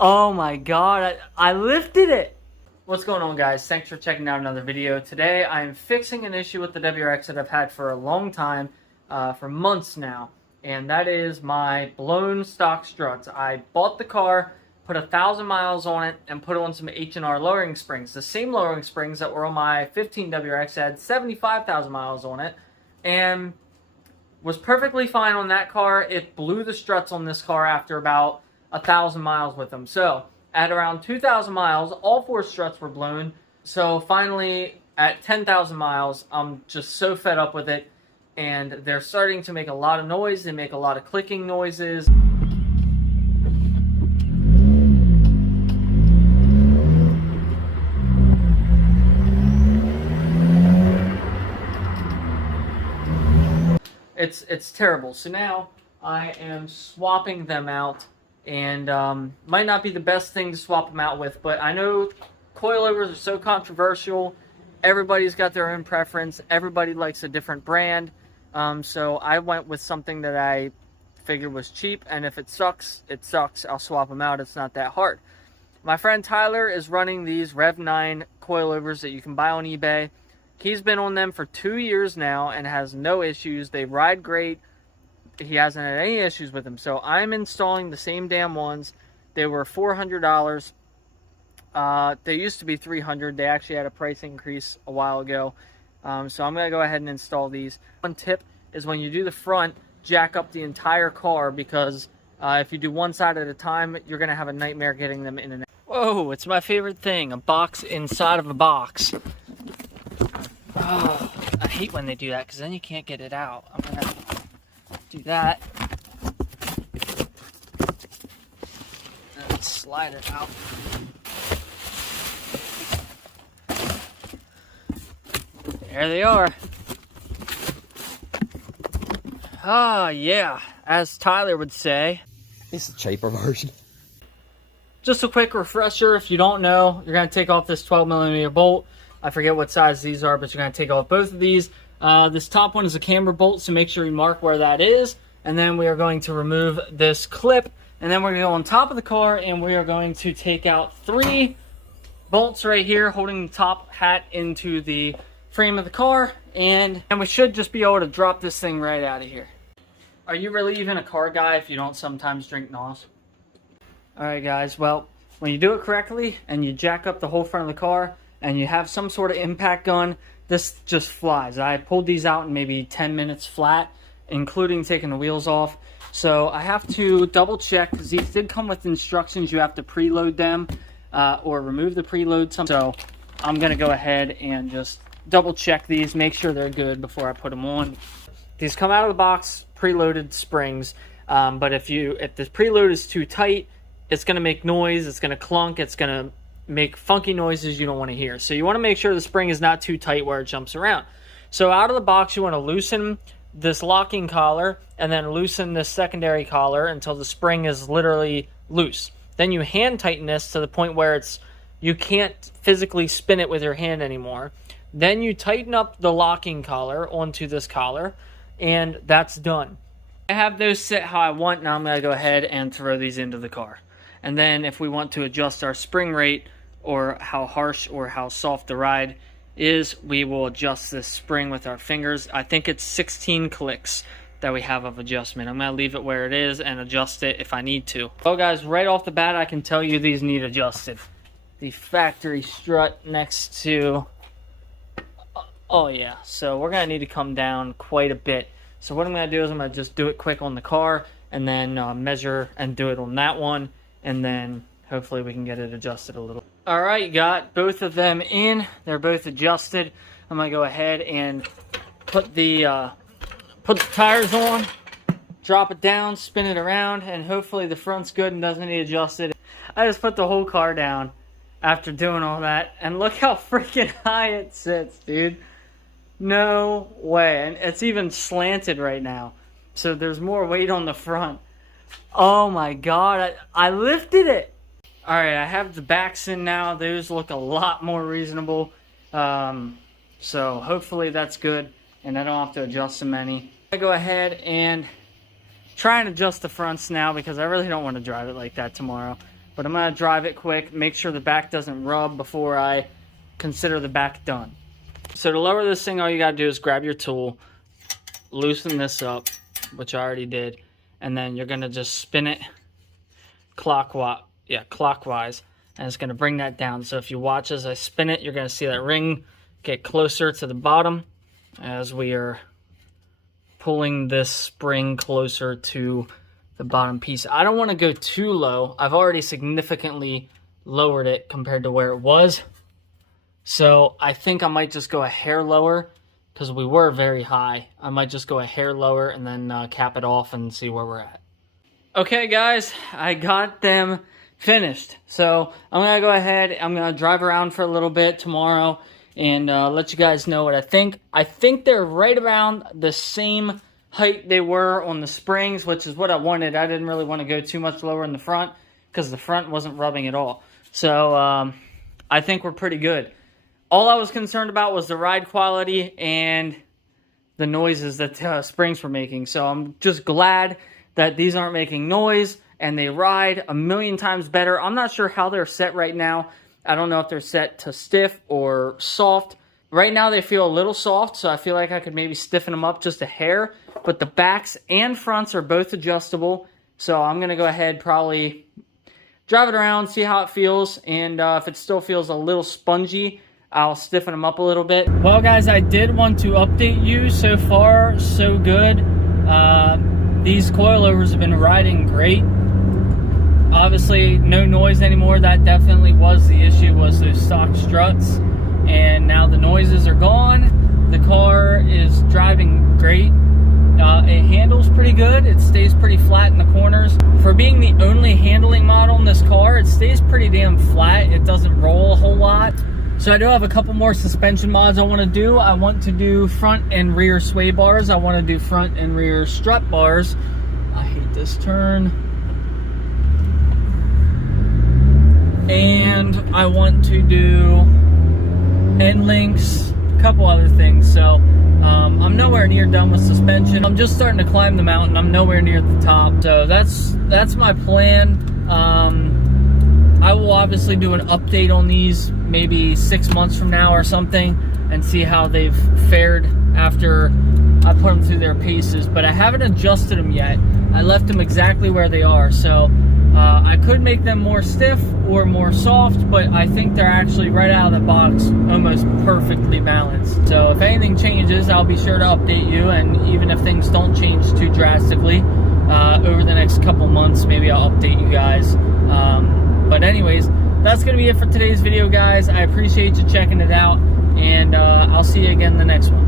Oh my god, I lifted it! What's going on, guys? Thanks for checking out another video. Today I am fixing an issue with the WRX that I've had for a long time, for months now, and that is my blown stock struts. I bought the car, put 1,000 miles on it, and put on some H&R lowering springs. The same lowering springs that were on my 15 WRX had 75,000 miles on it, and was perfectly fine on that car. It blew the struts on this car after about 1,000 miles with them. So at around 2,000 miles, all four struts were blown. So finally, at 10,000 miles, I'm just so fed up with it, and they're starting to make a lot of noise. They make a lot of clicking noises. It's terrible. So now I am swapping them out, and might not be the best thing to swap them out with, but I know coilovers are so controversial. Everybody's got their own preference. Everybody likes a different brand. So I went with something that I figured was cheap, and if it sucks, it sucks. I'll swap them out. It's not that hard. My friend Tyler is running these Rev 9 coilovers that you can buy on eBay. He's been on them for 2 years now and has no issues. They ride great. He hasn't had any issues with them. So I'm installing the same damn ones. They were $400. They used to be $300. They actually had a price increase a while ago. So I'm going to go ahead and install these. One tip is when you do the front, jack up the entire car, because if you do one side at a time, you're going to have a nightmare getting them in and out. Whoa, it's my favorite thing. A box inside of a box. Oh, I hate when they do that, because then you can't get it out. I'm going to do that. And slide it out. There they are. Ah, yeah. As Tyler would say. It's the cheaper version. Just a quick refresher, if you don't know, you're going to take off this 12mm bolt. I forget what size these are, but you're going to take off both of these. This top one is a camber bolt, so make sure you mark where that is. And then we are going to remove this clip. And then we're going to go on top of the car, and we are going to take out 3 bolts right here, holding the top hat into the frame of the car. And we should just be able to drop this thing right out of here. Are you really even a car guy if you don't sometimes drink NOS? Alright guys, well, when you do it correctly, and you jack up the whole front of the car, and you have some sort of impact gun, this just flies. I pulled these out in maybe 10 minutes flat, including taking the wheels off. So I have to double check, because these did come with instructions. You have to preload them or remove the preload. So I'm going to go ahead and just double check these, make sure they're good before I put them on. These come out of the box, preloaded springs, but if the preload is too tight, it's going to make noise, it's going to clunk, it's going to make funky noises you don't want to hear. So you want to make sure the spring is not too tight where it jumps around. So out of the box, you want to loosen this locking collar and then loosen this secondary collar until the spring is literally loose. Then you hand tighten this to the point where you can't physically spin it with your hand anymore. Then you tighten up the locking collar onto this collar, and that's done. I have those set how I want. Now I'm going to go ahead and throw these into the car. And then if we want to adjust our spring rate, or how harsh or how soft the ride is, we will adjust this spring with our fingers. I think it's 16 clicks that we have of adjustment. I'm going to leave it where it is and adjust it if I need to. Well guys, right off the bat I can tell you these need adjusted. The factory strut next to... Oh yeah, so we're going to need to come down quite a bit. So what I'm going to do is I'm going to just do it quick on the car, and then measure and do it on that one, and then hopefully we can get it adjusted a little. Alright, got both of them in. They're both adjusted. I'm going to go ahead and put the tires on, drop it down, spin it around, and hopefully the front's good and doesn't need adjusted. I just put the whole car down after doing all that, and look how freaking high it sits, dude. No way. And it's even slanted right now, so there's more weight on the front. Oh my god, I lifted it. Alright, I have the backs in now. Those look a lot more reasonable. So hopefully that's good, and I don't have to adjust them any. I go ahead and try and adjust the fronts now, because I really don't want to drive it like that tomorrow. but I'm going to drive it quick, make sure the back doesn't rub before I consider the back done. So to lower this thing, all you got to do is grab your tool, loosen this up, which I already did, and then you're going to just spin it clockwise, and it's going to bring that down. So if you watch as I spin it, you're going to see that ring get closer to the bottom as we are pulling this spring closer to the bottom piece. I don't want to go too low. I've already significantly lowered it compared to where it was. So I think I might just go a hair lower because we were very high. I might just go a hair lower and then cap it off and see where we're at. Okay guys, I got them finished. So I'm going to go ahead, I'm going to drive around for a little bit tomorrow and let you guys know what I think. I think they're right around the same height they were on the springs, which is what I wanted. I didn't really want to go too much lower in the front because the front wasn't rubbing at all. So I think we're pretty good. All I was concerned about was the ride quality and the noises that springs were making. So I'm just glad that these aren't making noise and they ride a million times better. I'm not sure how they're set right now. I don't know if they're set to stiff or soft. Right now they feel a little soft, so I feel like I could maybe stiffen them up just a hair. But the backs and fronts are both adjustable. So I'm going to go ahead, probably drive it around, see how it feels. And if it still feels a little spongy, I'll stiffen them up a little bit. Well guys, I did want to update you. So far, so good. These coilovers have been riding great. Obviously, no noise anymore. That definitely was the issue, was those stock struts. And now the noises are gone. The car is driving great. It handles pretty good. It stays pretty flat in the corners. For being the only handling model in this car, it stays pretty damn flat. It doesn't roll a whole lot. So I do have a couple more suspension mods I want to do. I want to do front and rear sway bars. I want to do front and rear strut bars. I hate this turn. And I want to do end links, a couple other things. So I'm nowhere near done with suspension. I'm just starting to climb the mountain. I'm nowhere near the top. So that's my plan. I will obviously do an update on these maybe 6 months from now or something and see how they've fared after I put them through their paces. But I haven't adjusted them yet. I left them exactly where they are. So I could make them more stiff or more soft, but I think they're actually right out of the box almost perfectly balanced. So if anything changes, I'll be sure to update you. And even if things don't change too drastically over the next couple months, maybe I'll update you guys. But anyways, that's going to be it for today's video, guys. I appreciate you checking it out, and I'll see you again in the next one.